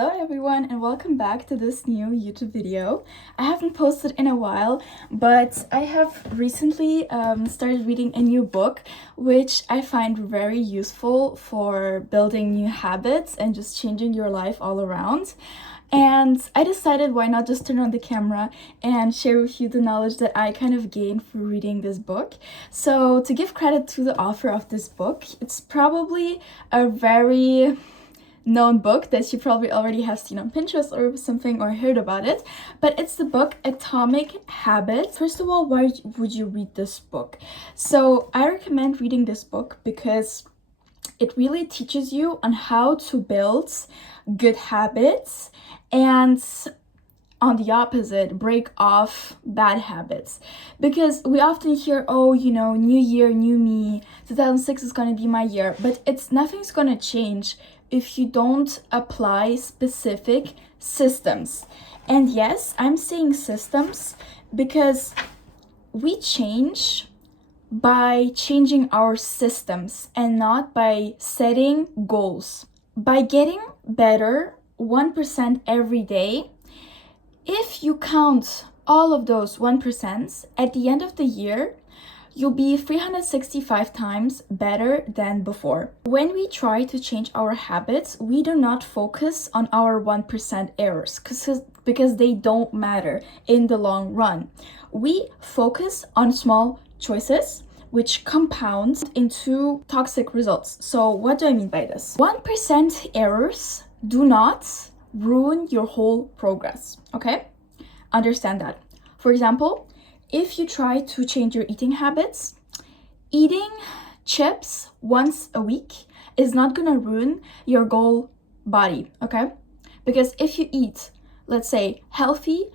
Hello everyone and welcome back to this new YouTube video. I haven't posted in a while, but I have recently started reading a new book which I find very useful for building new habits and just changing your life all around. And I decided why not just turn on the camera and share with you the knowledge that I kind of gained through reading this book. So to give credit to the author of this book, it's probably a very known book that you probably already have seen on Pinterest or something or heard about it, but it's the book Atomic Habits. First of all, why would you read this book? So I recommend reading this book because it really teaches you on how to build good habits and on the opposite, break off bad habits. Because we often hear, oh, you know, new year, new me, 2006 is gonna be my year, but nothing's gonna change if you don't apply specific systems. And yes, I'm saying systems because we change by changing our systems and not by setting goals. By getting better 1% every day, if you count all of those 1%, at the end of the year, you'll be 365 times better than before. When we try to change our habits, we do not focus on our 1% errors because they don't matter in the long run. We focus on small choices which compound into toxic results. So what do I mean by this? 1% errors do not ruin your whole progress, okay? Understand that. For example, if you try to change your eating habits, eating chips once a week is not gonna ruin your goal body, okay? Because if you eat, let's say, healthy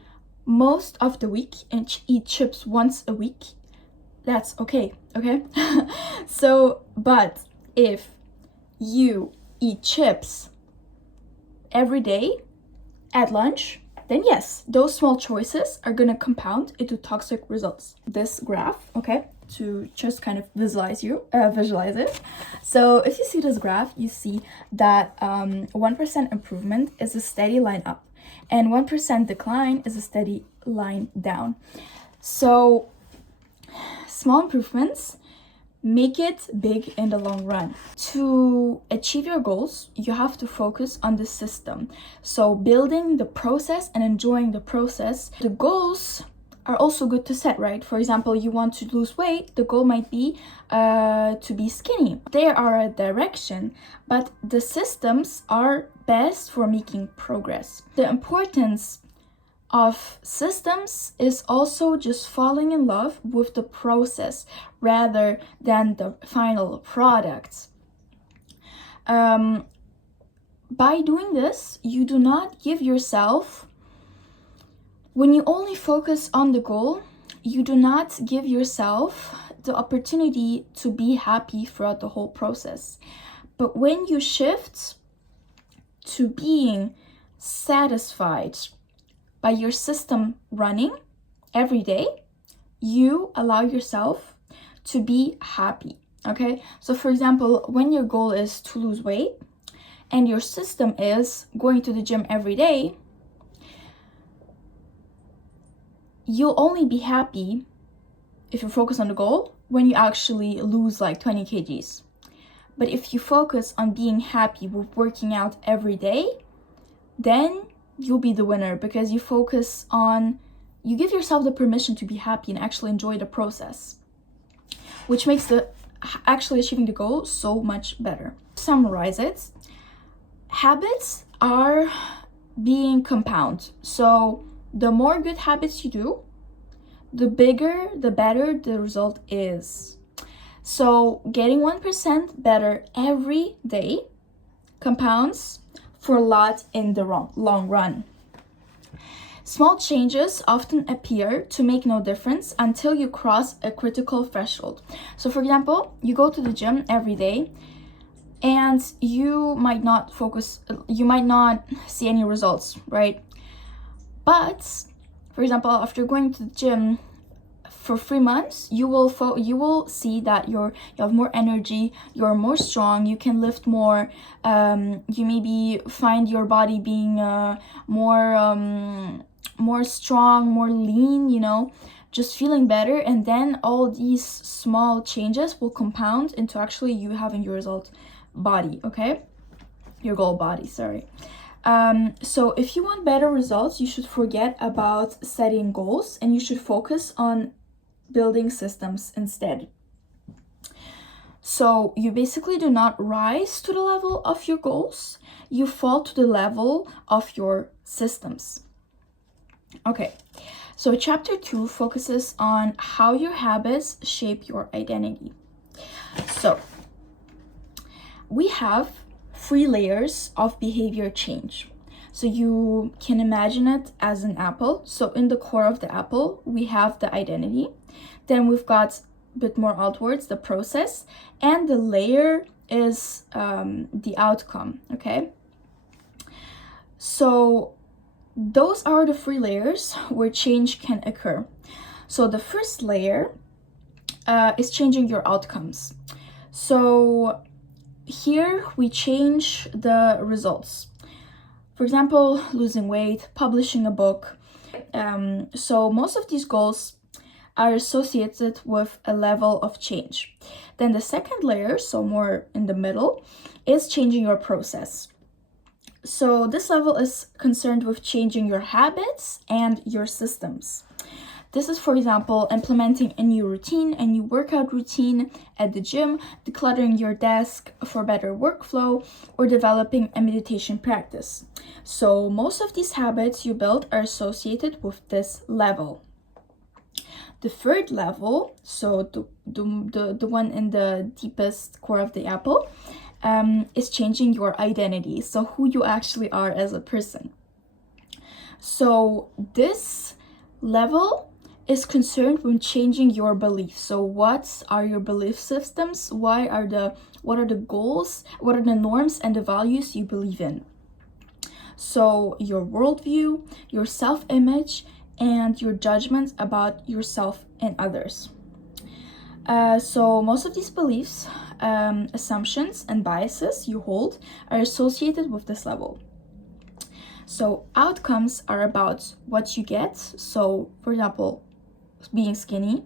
most of the week and eat chips once a week, that's okay? So, but if you eat chips every day at lunch, then yes, those small choices are gonna compound into toxic results. This graph, okay, to just kind of visualize it. So if you see this graph, you see that 1% improvement is a steady line up and 1% decline is a steady line down. So small improvements make it big in the long run. To achieve your goals, you have to focus on the system. So building the process and enjoying the process. The goals are also good to set, right? For example, you want to lose weight, the goal might be to be skinny. They are a direction, but the systems are best for making progress. The importance of systems is also just falling in love with the process rather than the final product. By doing this, you do not give yourself, when you only focus on the goal, you do not give yourself the opportunity to be happy throughout the whole process. But when you shift to being satisfied by your system running every day, you allow yourself to be happy, okay? So for example, when your goal is to lose weight and your system is going to the gym every day, you'll only be happy if you focus on the goal when you actually lose like 20 kgs. But if you focus on being happy with working out every day, then you'll be the winner because you give yourself the permission to be happy and actually enjoy the process, which makes actually achieving the goal so much better. To summarize it, habits are being compound. So the more good habits you do, the bigger, the better the result is. So getting 1% better every day compounds for a lot in the long run. Small changes often appear to make no difference until you cross a critical threshold. So for example, you go to the gym every day and you might not see any results, right? But for example, after going to the gym for 3 months, you will see that you have more energy, you're more strong, you can lift more, you maybe find your body being more strong, more lean, you know, just feeling better. And then all these small changes will compound into actually you having your result body, okay? Your goal body, sorry. So if you want better results, you should forget about setting goals and you should focus on building systems instead. So you basically do not rise to the level of your goals, you fall to the level of your systems. Okay, so chapter 2 focuses on how your habits shape your identity. So we have 3 layers of behavior change. So you can imagine it as an apple. So in the core of the apple, we have the identity. Then we've got a bit more outwards, the process, and the layer is the outcome, okay? So those are the 3 layers where change can occur. So the first layer is changing your outcomes. So here we change the results. For example, losing weight, publishing a book. So most of these goals are associated with a level of change. Then the second layer, so more in the middle, is changing your process. So this level is concerned with changing your habits and your systems. This is, for example, implementing a new routine, a new workout routine at the gym, decluttering your desk for better workflow, or developing a meditation practice. So most of these habits you build are associated with this level. The third level, so the one in the deepest core of the apple, is changing your identity, so who you actually are as a person. So this level is concerned with changing your beliefs. So what are your belief systems? What are the goals? What are the norms and the values you believe in? So your worldview, your self-image, and your judgments about yourself and others. So most of these beliefs, assumptions, and biases you hold are associated with this level. So outcomes are about what you get. So for example, being skinny.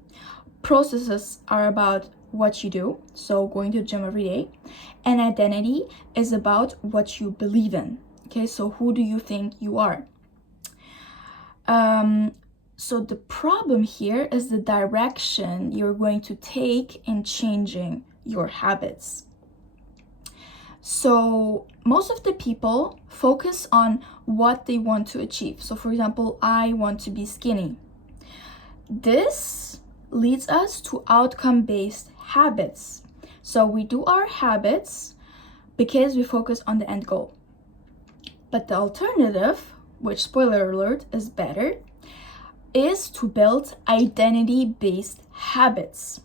Processes are about what you do, so going to the gym every day. And identity is about what you believe in. Okay, so who do you think you are? So the problem here is the direction you're going to take in changing your habits. So most of the people focus on what they want to achieve. So for example, I want to be skinny. This leads us to outcome-based habits. So we do our habits because we focus on the end goal. But the alternative, which spoiler alert is better, is to build identity-based habits.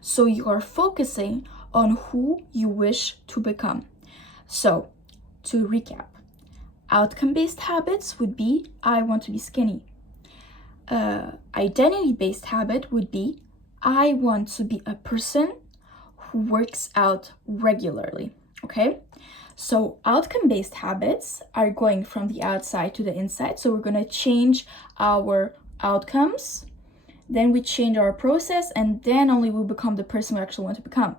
So you are focusing on who you wish to become. So to recap, outcome-based habits would be I want to be skinny. Identity-based habit would be I want to be a person who works out regularly. Okay, so outcome-based habits are going from the outside to the inside. So we're going to change our outcomes, then we change our process, and then only we become the person we actually want to become.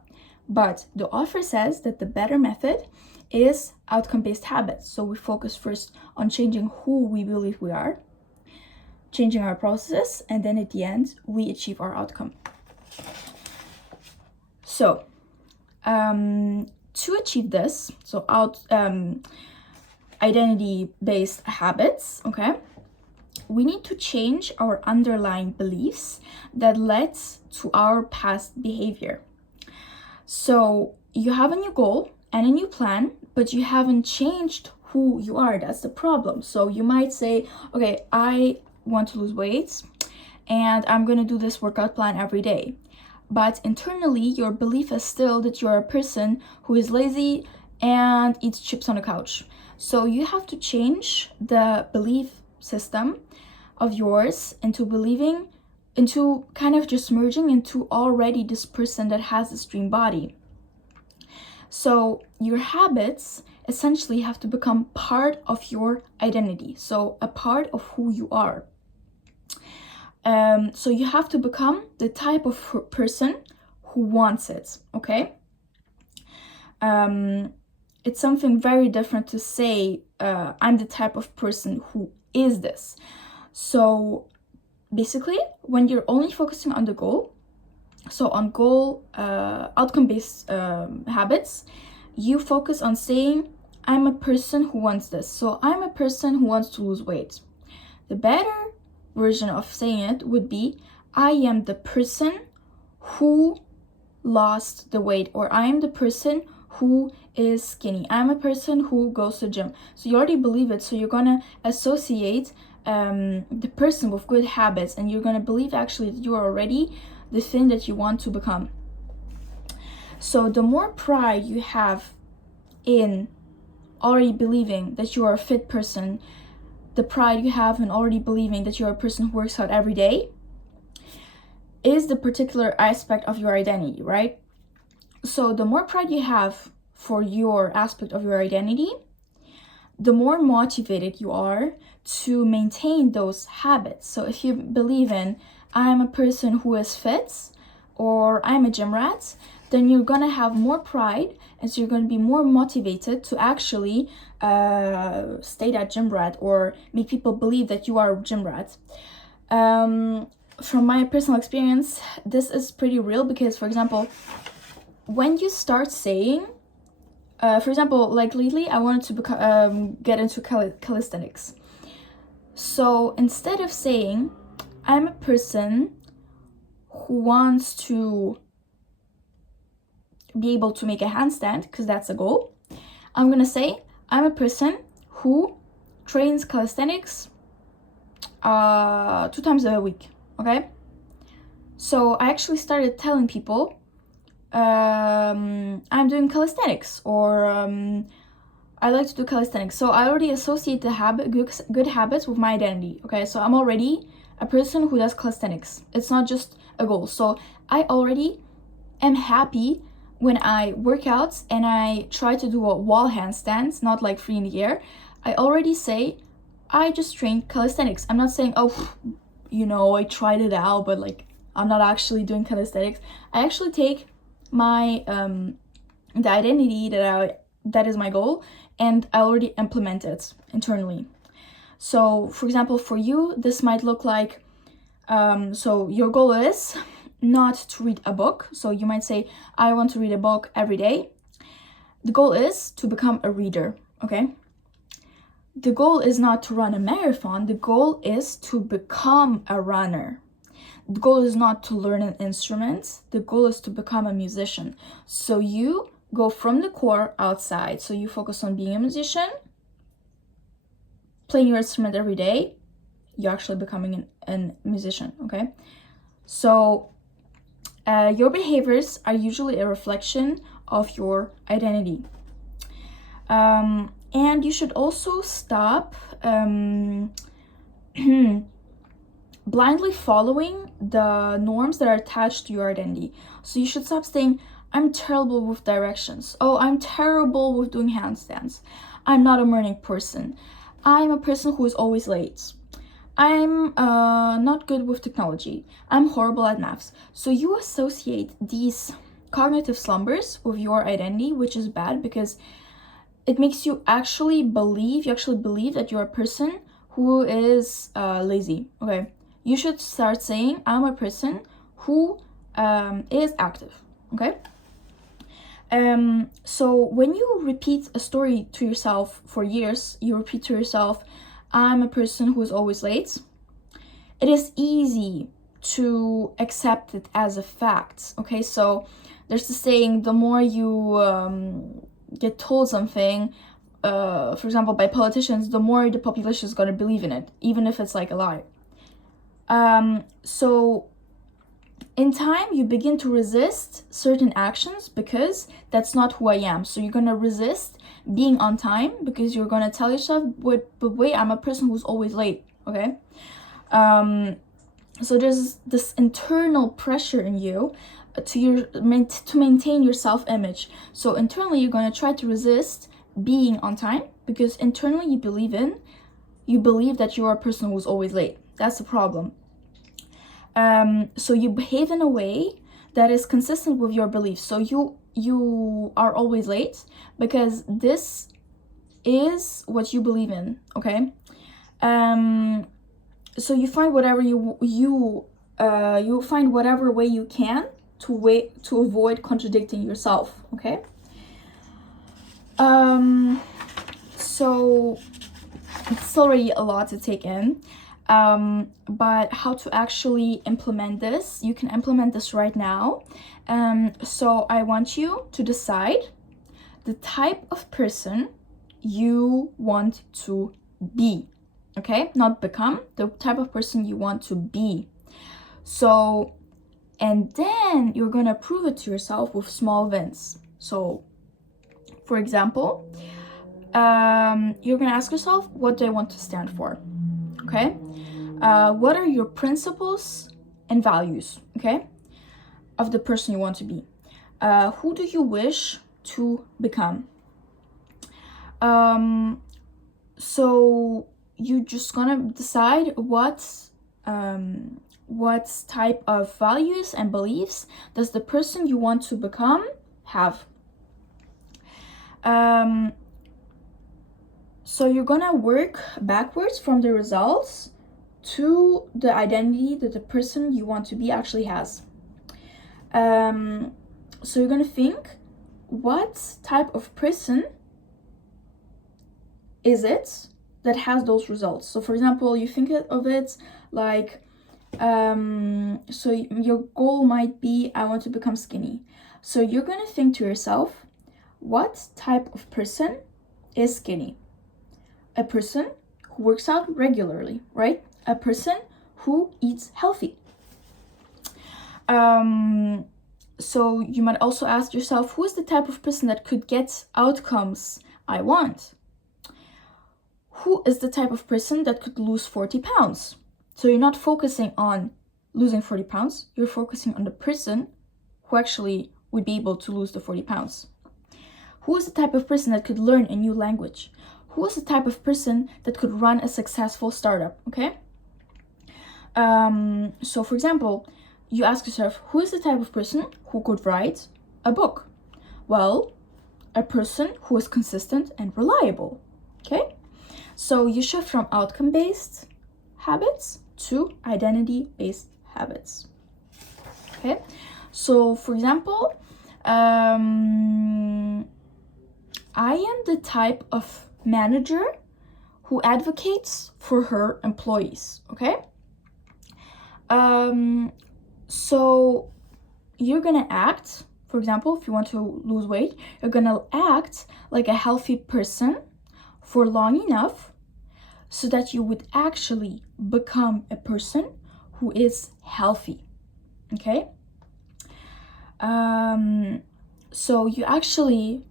But the author says that the better method is outcome-based habits. So we focus first on changing who we believe we are, changing our process, and then at the end we achieve our outcome. So to achieve this, so identity-based habits, okay, we need to change our underlying beliefs that led to our past behavior. So you have a new goal and a new plan, but you haven't changed who you are. That's the problem. So you might say, okay, I want to lose weight and I'm going to do this workout plan every day. But internally, your belief is still that you're a person who is lazy and eats chips on the couch. So you have to change the belief system of yours into believing into kind of just merging into already this person that has this dream body. So your habits essentially have to become part of your identity, so a part of who you are. So you have to become the type of person who wants it, okay? It's something very different to say, I'm the type of person who is this. So basically, when you're only focusing on the goal, so on goal, outcome-based habits, you focus on saying, I'm a person who wants this. So I'm a person who wants to lose weight. The better version of saying it would be, I am the person who lost the weight, or I am the person who is skinny. I'm a person who goes to the gym. So you already believe it, so you're gonna associate the person with good habits, and you're gonna believe actually that you are already the thing that you want to become. So the more pride you have in already believing that you are a fit person, the pride you have in already believing that you're a person who works out every day, is the particular aspect of your identity, right? So the more pride you have for your aspect of your identity, the more motivated you are to maintain those habits. So if you believe in, I'm a person who is fit, or I'm a gym rat, then you're gonna have more pride, and so you're gonna be more motivated to actually stay that gym rat, or make people believe that you are a gym rat. From my personal experience, this is pretty real, because, for example, when you start saying, for example, like lately, I wanted to get into calisthenics. So instead of saying, I'm a person who wants to be able to make a handstand, because that's a goal, I'm gonna say, I'm a person who trains calisthenics 2 times a week, okay? So I actually started telling people, I'm doing calisthenics, or I like to do calisthenics. So I already associate the good habits with my identity, okay? So I'm already a person who does calisthenics. It's not just a goal. So I already am happy when I work out and I try to do a wall handstands, not like free in the air. I already say, I just trained calisthenics. I'm not saying, oh, I tried it out, but like, I'm not actually doing calisthenics. I actually take my the identity that is my goal, and I already implement it internally. So for example, for you, this might look like, so your goal is not to read a book. So you might say, I want to read a book every day. The goal is to become a reader, okay? The goal is not to run a marathon. The goal is to become a runner. The goal is not to learn an instrument. The goal is to become a musician. So you go from the core outside. So you focus on being a musician, playing your instrument every day. You're actually becoming a musician, okay? So your behaviors are usually a reflection of your identity. And you should also stop blindly following the norms that are attached to your identity. So you should stop saying, I'm terrible with directions. Oh, I'm terrible with doing handstands. I'm not a morning person. I'm a person who is always late. I'm not good with technology. I'm horrible at maths. So you associate these cognitive slumbers with your identity, which is bad, because it makes you actually believe that you're a person who is lazy, okay? You should start saying, I'm a person who is active, okay? So when you repeat a story to yourself for years, you repeat to yourself, I'm a person who is always late, it is easy to accept it as a fact, okay? So there's the saying, the more you get told something, for example, by politicians, the more the population is going to believe in it, even if it's like a lie. So in time, you begin to resist certain actions because that's not who I am. So you're going to resist being on time because you're going to tell yourself, but wait, I'm a person who's always late, okay? So there's this internal pressure in you to maintain your self-image. So internally, you're going to try to resist being on time, because internally you believe that you're a person who's always late. That's the problem. So you behave in a way that is consistent with your beliefs. So you are always late because this is what you believe in. Okay. So you find whatever you find whatever way you can to avoid contradicting yourself. Okay. So it's already a lot to take in. But how to actually implement this? You can implement this right now. So I want you to decide the type of person you want to be. Okay, not become, the type of person you want to be. So, and then you're gonna prove it to yourself with small wins. So, for example, you're gonna ask yourself, what do I want to stand for? Okay, what are your principles and values? Okay, of the person you want to be. Who do you wish to become? So you're just gonna decide what type of values and beliefs does the person you want to become have. So you're gonna work backwards from the results to the identity that the person you want to be actually has. So you're gonna think, what type of person is it that has those results? So for example, you think of it like, so your goal might be, I want to become skinny. So you're gonna think to yourself, what type of person is skinny? A person who works out regularly, right? A person who eats healthy. So you might also ask yourself, who is the type of person that could get outcomes I want? Who is the type of person that could lose 40 pounds? So you're not focusing on losing 40 pounds, you're focusing on the person who actually would be able to lose the 40 pounds. Who is the type of person that could learn a new language? Who is the type of person that could run a successful startup? Okay. So for example, you ask yourself, who is the type of person who could write a book? Well, a person who is consistent and reliable. Okay. So you shift from outcome-based habits to identity-based habits. Okay. So for example, I am the type of manager who advocates for her employees. Okay. So you're gonna act, for example, if you want to lose weight, you're gonna act like a healthy person for long enough so that you would actually become a person who is healthy. Okay. So you actually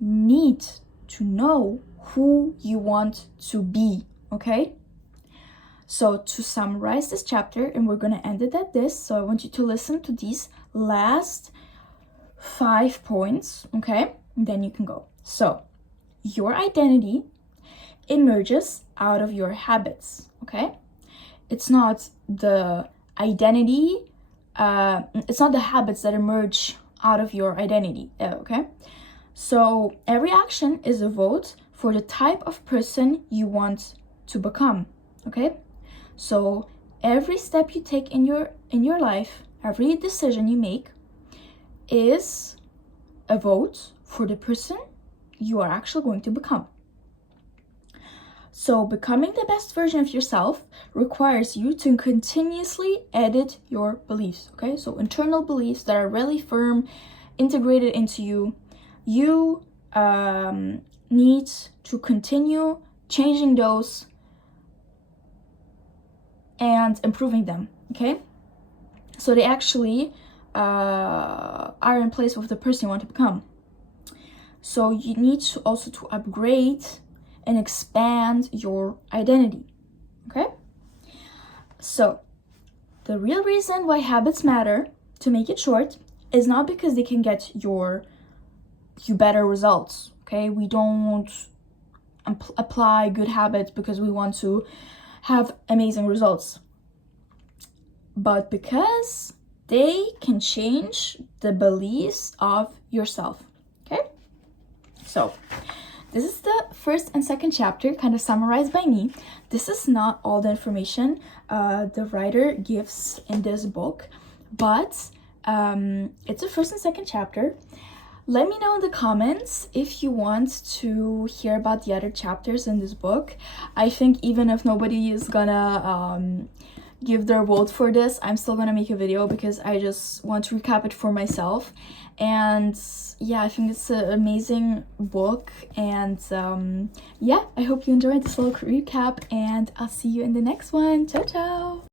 need to know who you want to be. Okay. So to summarize this chapter, and we're going to end it at this, so I want you to listen to these last 5 points, okay? And then you can go. So, your identity emerges out of your habits, okay? It's not the identity, it's not the habits that emerge out of your identity, okay? So, every action is a vote for the type of person you want to become, okay? So every step you take in your life, every decision you make is a vote for the person you are actually going to become. So becoming the best version of yourself requires you to continuously edit your beliefs, okay? So internal beliefs that are really firm, integrated into you. You need to continue changing those and improving them, okay? So they actually are in place with the person you want to become. So you need to also to upgrade and expand your identity, okay? So The real reason why habits matter, to make it short, is not because they can get you better results, okay? We don't apply good habits because we want to have amazing results, but because they can change the beliefs of yourself, okay? So this is the first and second chapter, kind of summarized by me. This is not all the information the writer gives in this book, but it's the first and second chapter. Let me know in the comments if you want to hear about the other chapters in this book. I think even if nobody is gonna give their vote for this, I'm still gonna make a video because I just want to recap it for myself. And yeah, I think it's an amazing book, and yeah, I hope you enjoyed this little recap, and I'll see you in the next one. Ciao ciao.